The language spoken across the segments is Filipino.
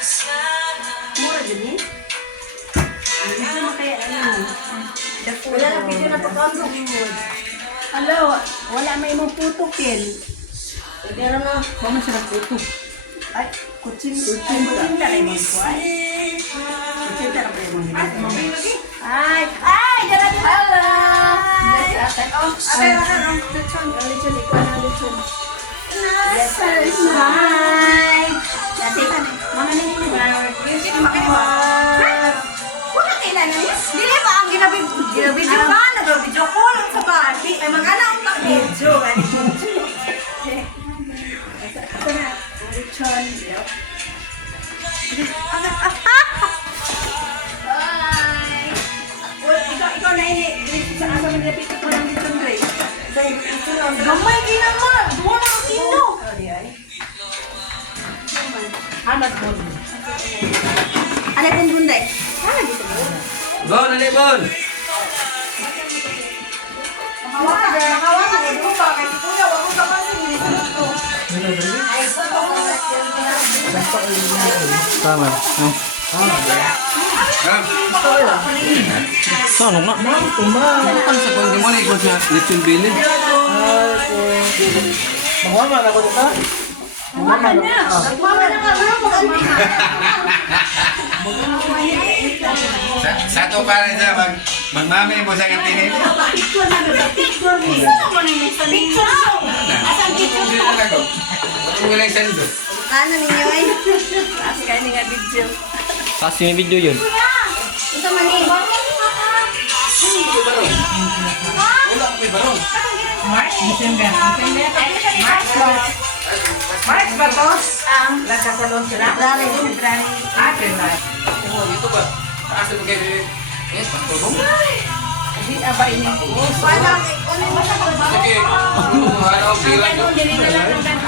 Mura din eh. Hindi naman kaya ano. Wala na video na pagkambog mo. Hello, wala may mong putukin. Pwede na. Mama siya putok. Ay, kutsing taray mo ko ay. Kutsing taray mo ko. Ay, dara din. Hello. Oh, ano? Lechon, ikaw na lechon. Hi. Dati ka na. Mga nini. Music, makita ba? Wala kailan na yun. Dili ba ang ginabidyo ka? Nag-video ko lang sa bahay. Ay, mag-ana ang tak-video. Ito na. Lechon. Bye. Ikaw na ini. Saan sa manilapit ko ng lechon, Grace? Gamay ginaman! Duwa na ang sino! Hanap mo. Ano yung bunday? Hanap dito mo. Bon, alibon! Nakawakan ito pa. Kasi kuya, wag mo kapasin. Tama. Ano nga? Ang sa kundi mo na ikot sa lechon bilid. Mama na ko dito. Mama na. Mama na nga. Sa to pa rin siya, magmami mo sa kantinit. Picture na ba? Picture mo. Saan mo na yung picture? Asan picture? Hindi na ako. Kung walang sendo. Ano ninyo eh? Kasi kayo nga video. Kasi yung video yun. Ito man eh. Wala ko may barong. March, December. March ba to? Nagkasalon sila? Rari din, rari. April na. Ito ba? Asa mo kayo? Yes, pagtulong. Hindi aba ini. Wala. Ano ba sa ba? Sige, ano ang bilang ko?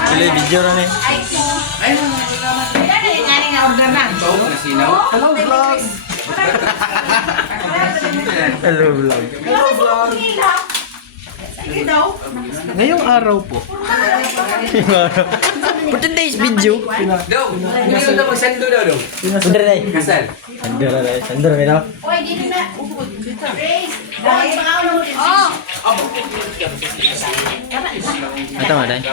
Sila video na ni. Ay, Kaya na yung nga order na. ito, nasinaw. Hello vlog. Hello vlog. Hello, vlog. Sige daw. Ngayong araw po. For today's video. Daw, gusto na magsando daw daw. Sandra na. Kasal. Sandra na. Oy, dito na. Grace. Dahil baka ako na mo din. Oh. Ito nga dahil.